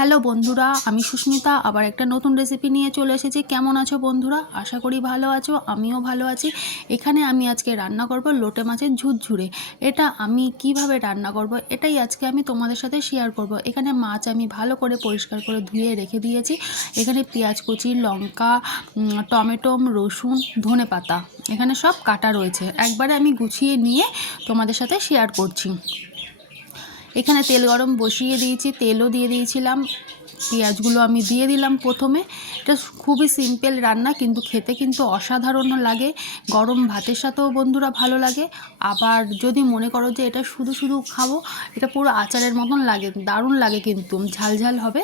Hello বন্ধুরা, আমি সুস্মিতা, আবার একটা নতুন রেসিপি নিয়ে চলে এসেছি। কেমন আছো বন্ধুরা? আশা করি ভালো আছো, আমিও ভালো আছি। এখানে আমি আজকে রান্না করব লোটে মাছের ঝুরঝুরে। এটা আমি কীভাবে রান্না করব, এটাই আজকে আমি তোমাদের সাথে শেয়ার করব। এখানে মাছ আমি ভালো করে পরিষ্কার করে ধুয়ে রেখে দিয়েছি। এখানে পেঁয়াজ, কুচি, লঙ্কা টমেটো, রসুন, ধনে পাতা। এখানে সব কাটা রয়েছে। একবারে আমি গুছিয়ে নিয়ে তোমাদের সাথে শেয়ার করছি। এখানে তেল গরম বসিয়ে দিয়েছি, তেলও দিয়ে দিয়েছিলাম, পেঁয়াজগুলো আমি দিয়ে দিলাম প্রথমে। এটা খুবই সিম্পল রান্না, কিন্তু খেতে কিন্তু অসাধারণ লাগে। গরম ভাতের সাথেও বন্ধুরা ভালো লাগে। আবার যদি মনে করো যে এটা শুধু শুধু খাব, এটা পুরো আচারের মতন লাগে, দারুণ লাগে কিন্তু, ঝাল ঝাল হবে।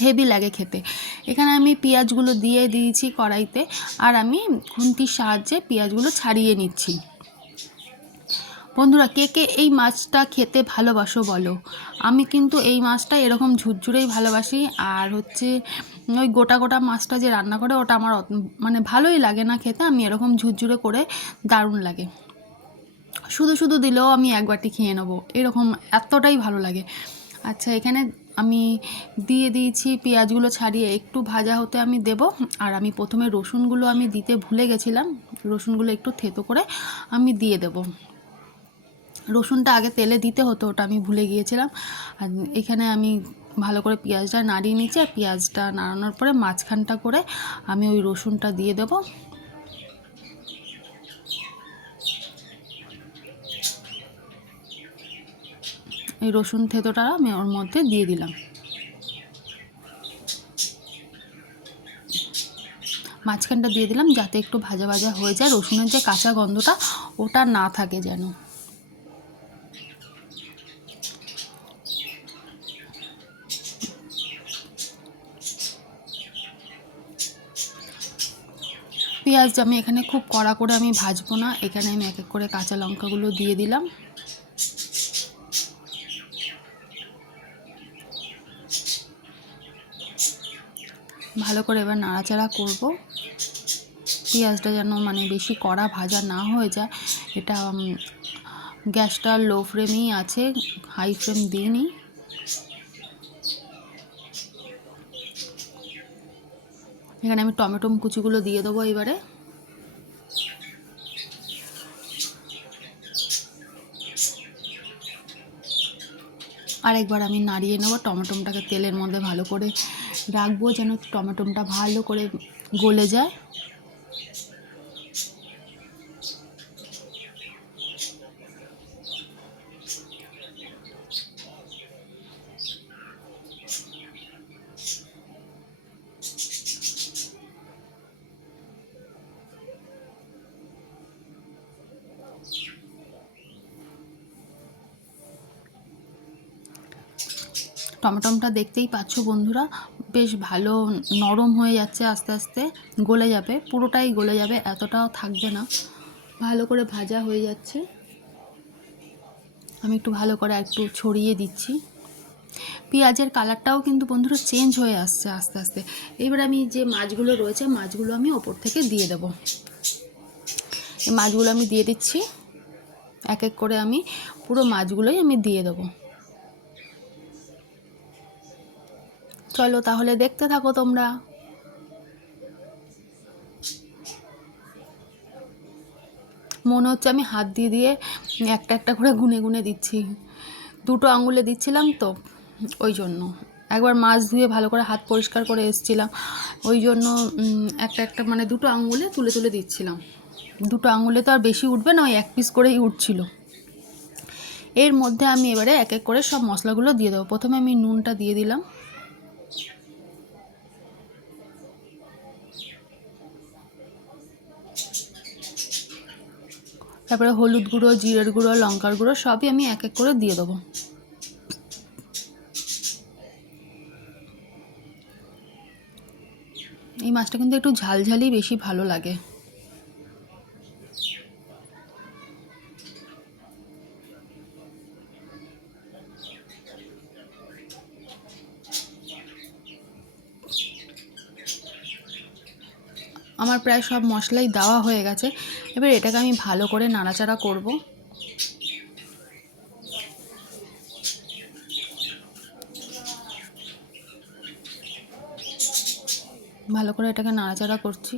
হেভি লাগে খেতে। এখানে আমি পেঁয়াজগুলো দিয়ে দিয়েছি কড়াইতে, আর আমি খুন্তির সাহায্যে পেঁয়াজগুলো ছাড়িয়ে নিচ্ছি। বন্ধুরা, কে কে এই মাছটা খেতে ভালোবাসো বলো। আমি কিন্তু এই মাছটা এরকম ঝুরঝুরেই ভালোবাসি আর হচ্ছে ওই গোটা গোটা মাছটা যে রান্না করে, ওটা আমার মানে ভালোই লাগে না খেতে। আমি এরকম ঝুরঝুরে করে দারুণ লাগে। শুধু শুধু দিলেও আমি এক বাটি খেয়ে নেব। এরকম এতটাই ভালো লাগে। আচ্ছা এখানে আমি দিয়ে দিয়েছি পেঁয়াজগুলো ছাড়িয়ে। একটু ভাজা হতে আমি দেব। আর আমি প্রথমে রসুনগুলো আমি দিতে ভুলে গেছিলাম। রসুনগুলো একটু থেতো করে আমি দিয়ে দেবো। রসুনটা আগে তেলে দিতে হতো, ওটা আমি ভুলে গিয়েছিলাম। আর এখানে আমি ভালো করে পেঁয়াজটা নাড়িয়ে নিচ্ছি, আর পেঁয়াজটা নাড়ানোর পরে মাঝখানটা করে আমি ওই রসুনটা দিয়ে দেব। এই রসুন থেতোটা আমি ওর মধ্যে দিয়ে দিলাম। মাঝখানটা দিয়ে দিলাম যাতে একটু ভাজা ভাজা হয়ে যায়, রসুনের যে কাঁচা গন্ধটা ওটা না থাকে যেন। পেঁয়াজ আমি এখানে খুব কড়া করে আমি ভাজবো না। এখানে আমি এক এক করে কাঁচা লঙ্কাগুলো দিয়ে দিলাম। ভালো করে এবার নাড়াচাড়া করব। পেঁয়াজটা যেন মানে বেশি কড়া ভাজা না হয়ে যায়। এটা গ্যাসটা লো ফ্লেমেই আছে, হাই ফ্লেম দিইনি এখানে আমি টমেটো কুচিগুলো দিয়ে দেবো এবারে। আরেকবার আমি নাড়িয়ে নেব টমেটোমটাকে তেলের মধ্যে ভালো করে রাখব যেন টমেটোমটা ভালো করে গলে যায়। টমেটোমটা দেখতেই পাচ্ছ বন্ধুরা, বেশ ভালো নরম হয়ে যাচ্ছে, আস্তে আস্তে গলে যাবে, পুরোটাই গলে যাবে, এতটাও থাকবে না। ভালো করে ভাজা হয়ে যাচ্ছে। আমি একটু ভালো করে একটু ছড়িয়ে দিচ্ছি। পেঁয়াজের কালারটাও কিন্তু বন্ধুরা চেঞ্জ হয়ে আসছে আস্তে আস্তে। এবার আমি যে মাছগুলো রয়েছে, মাছগুলো আমি ওপর থেকে দিয়ে দেব। এই মাছগুলো আমি দিয়ে দিচ্ছি। এক এক করে আমি পুরো মাছগুলোই আমি দিয়ে দেবো। চলো তাহলে দেখতে থাকো তোমরা। মনে হচ্ছে আমি হাত দিয়ে দিয়ে একটা একটা করে গুনে গুনে দিচ্ছি। দুটো আঙুলে দিচ্ছিলাম তো, ওই জন্য। একবার মাছ ধুয়ে ভালো করে হাত পরিষ্কার করে এসছিলাম। ওই জন্য একটা একটা মানে দুটো আঙুলে তুলে তুলে দিচ্ছিলাম। দুটো আঙুলে তো আর বেশি উঠবে না, ওই এক পিস করেই উঠছিল। এর মধ্যে আমি এবারে এক এক করে সব মশলাগুলো দিয়ে দেবো। প্রথমে আমি নুনটা দিয়ে দিলাম। তারপরে হলুদ গুঁড়ো, জিরের গুঁড়ো, লঙ্কার গুঁড়ো সবই আমি এক এক করে দিয়ে দেবো। এই মাছটা কিন্তু একটু ঝালঝালি বেশি ভালো লাগে। আমার প্রায় সব মশলাই দেওয়া হয়ে গেছে। এবার এটাকে আমি ভালো করে নাড়াচাড়া করব। ভালো করে এটাকে নাড়াচাড়া করছি।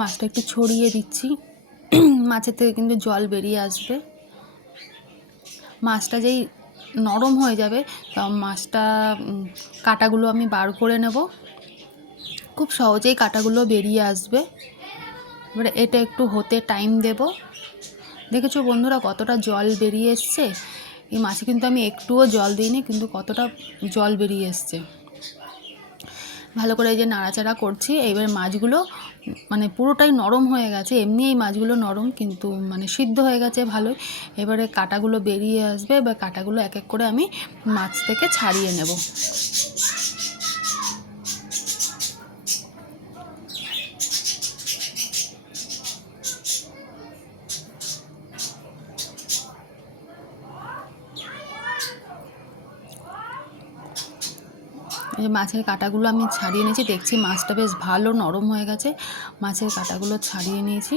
মাছটা একটু ছড়িয়ে দিচ্ছি। মাছের থেকে কিন্তু জল বেরিয়ে আসবে। মাছটা যেই নরম হয়ে যাবে মাছটা কাঁটাগুলো আমি বার করে নেব। খুব সহজেই কাঁটাগুলো বেরিয়ে আসবে। এবারে এটা একটু হতে টাইম দেব। দেখেছ বন্ধুরা কতটা জল বেরিয়ে এসছে? এই মাছে কিন্তু আমি একটুও জল দিইনি, কিন্তু কতটা জল বেরিয়ে এসছে। ভালো করে এই যে নাড়াচাড়া করছি এবার মাছগুলো মানে পুরোটাই নরম হয়ে গেছে, এমনি এই মাছগুলো নরম কিন্তু মানে সিদ্ধ হয়ে গেছে ভালোই। এবারে কাটাগুলো বেরিয়ে আসবে, এবার কাটাগুলো এক এক করে আমি মাছ থেকে ছাড়িয়ে নেব। মাছের কাঁটাগুলো আমি ছাড়িয়ে নিয়েছি, দেখছি মাছটা বেশ ভালো নরম হয়ে গেছে। মাছের কাঁটাগুলো ছাড়িয়ে নিয়েছি।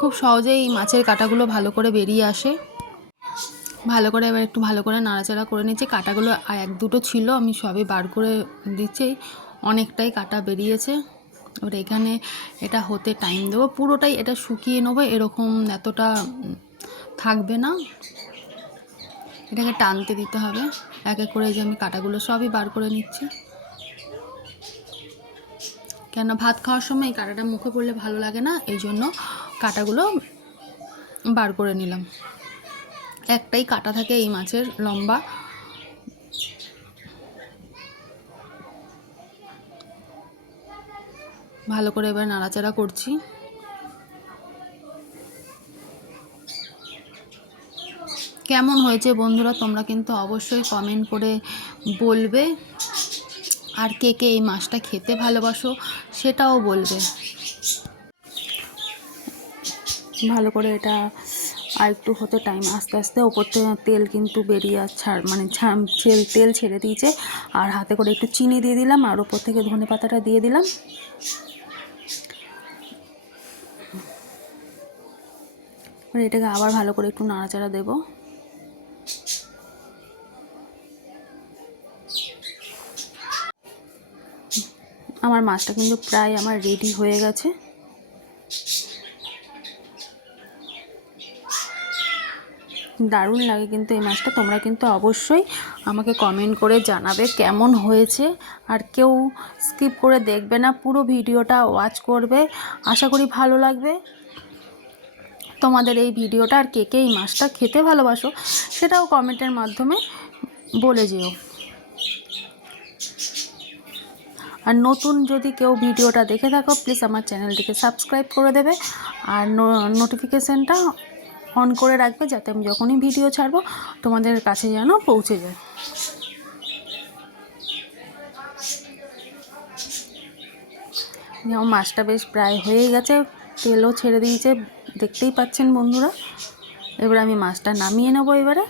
খুব সহজেই মাছের কাঁটাগুলো ভালো করে বেরিয়ে আসে। ভালো করে এবার একটু ভালো করে নাড়াচাড়া করে নিচ্ছি কাঁটাগুলো আর এক দুটো ছিল, আমি সবই বার করে দিচ্ছি। অনেকটাই কাঁটা বেরিয়েছে। এবার এখানে এটা হতে টাইম দেবো। পুরোটাই এটা শুকিয়ে নেব, এরকম এতটা থাকবে না। এটাকে টানতে দিতে হবে। এক এক করে যে আমি কাঁটাগুলো সবই বার করে নিচ্ছি। কেন ভাত খাওয়ার সময় এই কাঁটাটা মুখে পড়লে ভালো লাগে না, এই জন্য কাঁটাগুলো বার করে নিলাম। একটাই কাটা থাকে এই মাছের লম্বা। ভালো করে এবার নাড়াচাড়া করছি। কেমন হয়েছে বন্ধুরা, তোমরা কিন্তু অবশ্যই কমেন্ট করে বলবে। আর কে কে এই মাছটা খেতে ভালোবাসো সেটাও বলবে। ভালো করে এটা আর একটু হতে টাইম আস্তে আস্তে ওপর থেকে তেল কিন্তু বেরিয়ে ছাড় মানে তেল ছেড়ে দিয়েছে। আর হাতে করে একটু চিনি দিয়ে দিলাম, আর ওপর থেকে ধনে পাতাটা দিয়ে দিলাম। এবার এটাকে আবার ভালো করে একটু নাড়াচাড়া দেবো। আমার মাছটা কিন্তু প্রায় আমার রেডি হয়ে গেছে। দারুণ লাগে কিন্তু এই মাছটা। তোমরা কিন্তু অবশ্যই আমাকে কমেন্ট করে জানাবে কেমন হয়েছে। আর কেউ স্কিপ করে দেখবে না, পুরো ভিডিওটা ওয়াচ করবে। আশা করি ভালো লাগবে। তোমাদের এই ভিডিওটা আর কে কে এই মাছটা খেতে ভালোবাসো, সেটাও কমেন্টের মাধ্যমে বলে যেও। আর নতুন যদি কেউ ভিডিওটা দেখে থাকো প্লিজ আমার চ্যানেলটিকে সাবস্ক্রাইব করে দেবে আর নোটিফিকেশানটা অন করে রাখবে যাতে আমি যখনই ভিডিও ছাড়বো, তোমাদের কাছে যেন পৌঁছে যায়। মাছটা বেশ প্রায় হয়ে গেছে, তেলও ছেড়ে দিয়েছে দেখতেই পাচ্ছেন বন্ধুরা। এবার আমি মাছটা নামিয়ে নেব এবারে।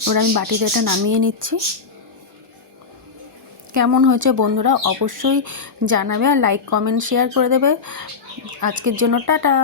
এবার আমি বাটিতে এটা নামিয়ে নিচ্ছি। কেমন হয়েছে বন্ধুরা অবশ্যই জানাবে আর লাইক কমেন্ট শেয়ার করে দেবে। আজকের জন্য টাটা।